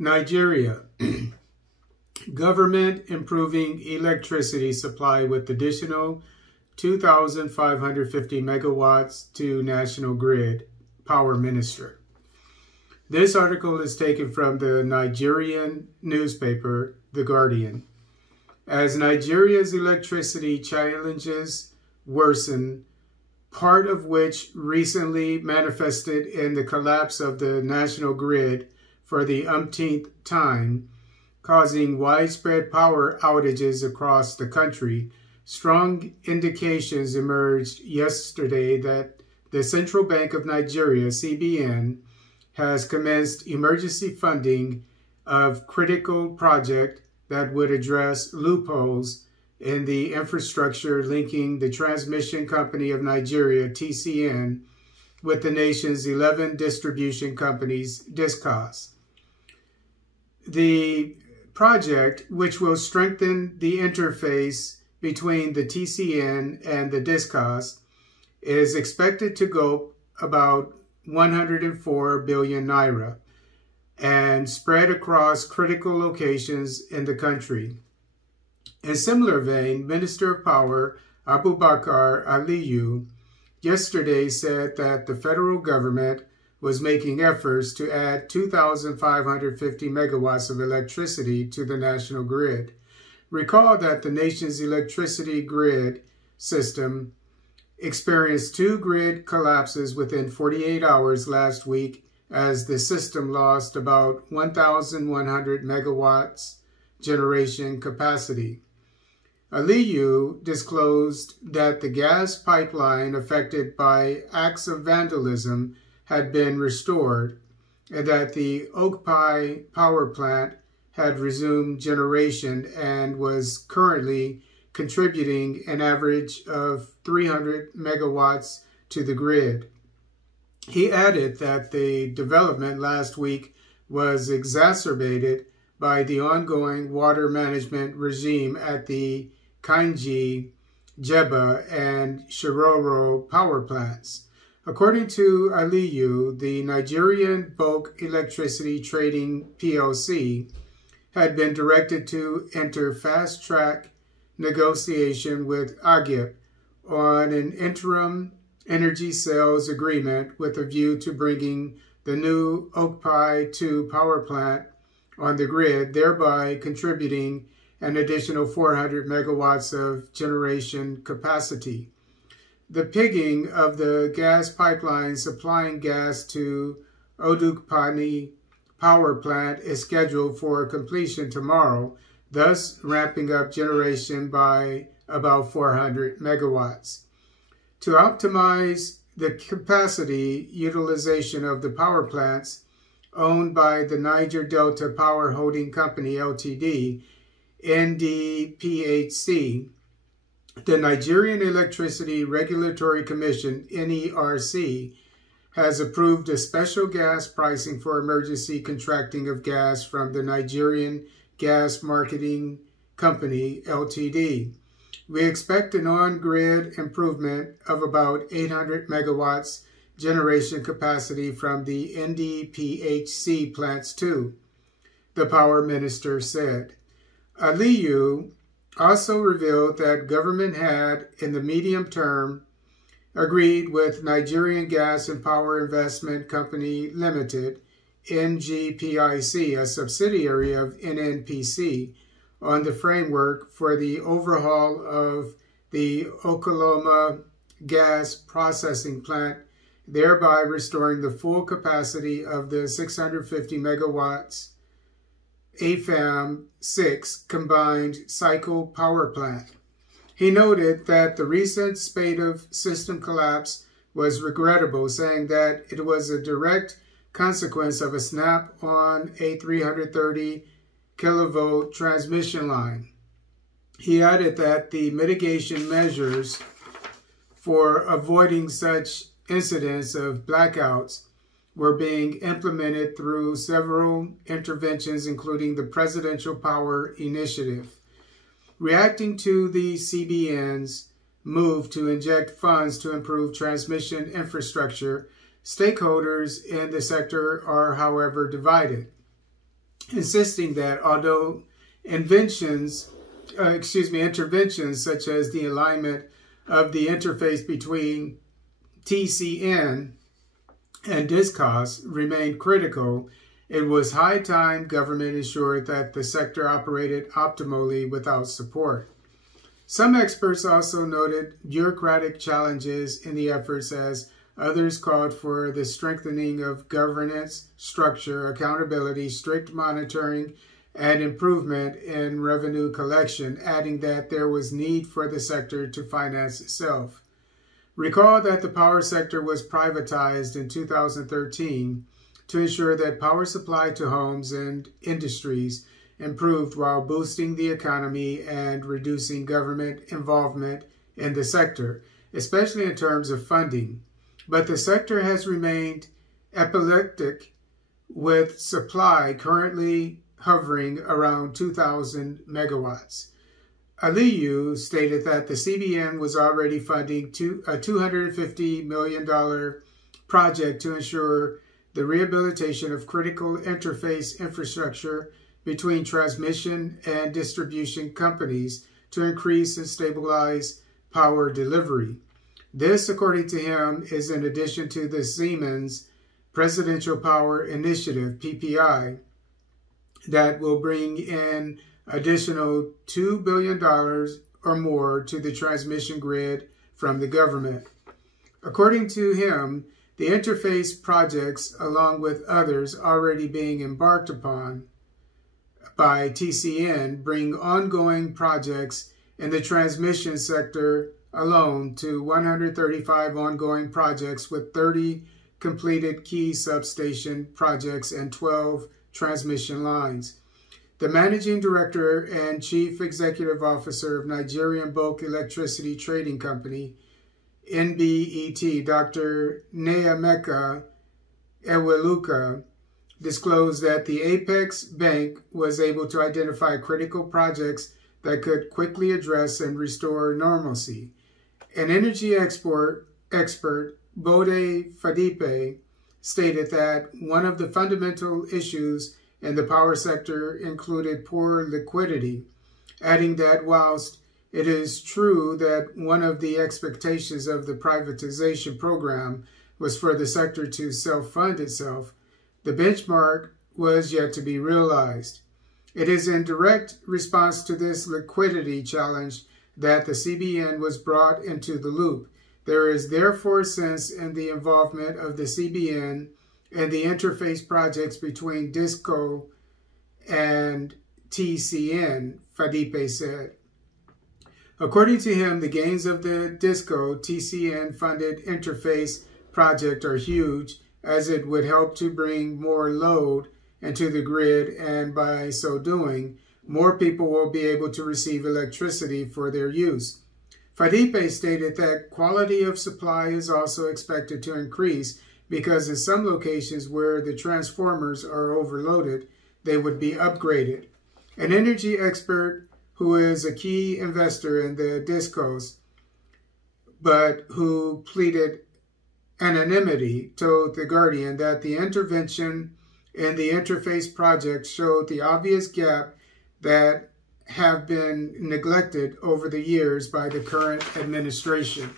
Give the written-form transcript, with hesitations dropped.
Nigeria. Government improving electricity supply with additional 2,550 megawatts to national grid, Power Minister. This article is taken from the Nigerian newspaper, The Guardian. As Nigeria's electricity challenges worsen, part of which recently manifested in the collapse of the national grid for the umpteenth time, causing widespread power outages across the country, strong indications emerged yesterday that the Central Bank of Nigeria, CBN, has commenced emergency funding of critical projects that would address loopholes in the infrastructure linking the Transmission Company of Nigeria, TCN, with the nation's 11 distribution companies, DISCOs. The project, which will strengthen the interface between the TCN and the DISCOs, is expected to go about 104 billion naira and spread across critical locations in the country. In similar vein, Minister of Power Abubakar Aliyu yesterday said that the federal government was making efforts to add 2,550 megawatts of electricity to the national grid. Recall that the nation's electricity grid system experienced 2 grid collapses within 48 hours last week as the system lost about 1,100 megawatts generation capacity. Aliyu disclosed that the gas pipeline affected by acts of vandalism had been restored and that the Okpai power plant had resumed generation and was currently contributing an average of 300 megawatts to the grid. He added that the development last week was exacerbated by the ongoing water management regime at the Kainji, Jeba, and Shiroro power plants. According to Aliyu, the Nigerian Bulk Electricity Trading PLC had been directed to enter fast-track negotiation with AGIP on an interim energy sales agreement with a view to bringing the new Okpai 2 power plant on the grid, thereby contributing an additional 400 megawatts of generation capacity. The pigging of the gas pipeline supplying gas to Odukpani power plant is scheduled for completion tomorrow, thus ramping up generation by about 400 megawatts. To optimize the capacity utilization of the power plants owned by the Niger Delta Power Holding Company, Ltd., NDPHC, the Nigerian Electricity Regulatory Commission, NERC, has approved a special gas pricing for emergency contracting of gas from the Nigerian Gas Marketing Company, Ltd. We expect an on-grid improvement of about 800 megawatts generation capacity from the NDPHC plants too, the power minister said. Aliyu also revealed that government had, in the medium term, agreed with Nigerian Gas and Power Investment Company Limited, NGPIC, a subsidiary of NNPC, on the framework for the overhaul of the Okoloma gas processing plant, thereby restoring the full capacity of the 650 megawatts AFAM 6 combined cycle power plant. He noted that the recent spate of system collapse was regrettable, saying that it was a direct consequence of a snap on a 330 kilovolt transmission line. He added that the mitigation measures for avoiding such incidents of blackouts were being implemented through several interventions, including the Presidential Power Initiative. Reacting to the CBN's move to inject funds to improve transmission infrastructure, stakeholders in the sector are, however, divided. insisting that although interventions such as the alignment of the interface between TCN and DISCOS remained critical, it was high time government ensured that the sector operated optimally without support. Some experts also noted bureaucratic challenges in the efforts, as others called for the strengthening of governance, structure, accountability, strict monitoring, and improvement in revenue collection, adding that there was need for the sector to finance itself. Recall that the power sector was privatized in 2013 to ensure that power supply to homes and industries improved while boosting the economy and reducing government involvement in the sector, especially in terms of funding. But the sector has remained epileptic, with supply currently hovering around 2,000 megawatts. Aliyu stated that the CBN was already funding a $250 million project to ensure the rehabilitation of critical interface infrastructure between transmission and distribution companies to increase and stabilize power delivery. This, according to him, is in addition to the Siemens Presidential Power Initiative, PPI, that will bring in additional $2 billion or more to the transmission grid from the government. According to him, the interface projects, along with others already being embarked upon by TCN, bring ongoing projects in the transmission sector alone to 135 ongoing projects, with 30 completed key substation projects and 12 transmission lines. The managing director and chief executive officer of Nigerian Bulk Electricity Trading Company, NBET, Dr. Nnaemeka Eweluka, disclosed that the Apex Bank was able to identify critical projects that could quickly address and restore normalcy. An energy expert, Bode Fadipe, stated that one of the fundamental issues in the power sector included poor liquidity, adding that whilst it is true that one of the expectations of the privatization program was for the sector to self-fund itself, the benchmark was yet to be realized. It is in direct response to this liquidity challenge that the CBN was brought into the loop. There is therefore sense in the involvement of the CBN and the interface projects between DISCO and TCN, Fadipe said. According to him, the gains of the DISCO TCN funded interface project are huge, as it would help to bring more load into the grid, and by so doing, more people will be able to receive electricity for their use. Fadipe stated that quality of supply is also expected to increase because in some locations where the transformers are overloaded, they would be upgraded. An energy expert who is a key investor in the DISCOs, but who pleaded anonymity, told The Guardian that the intervention in the interface project showed the obvious gap that have been neglected over the years by the current administration.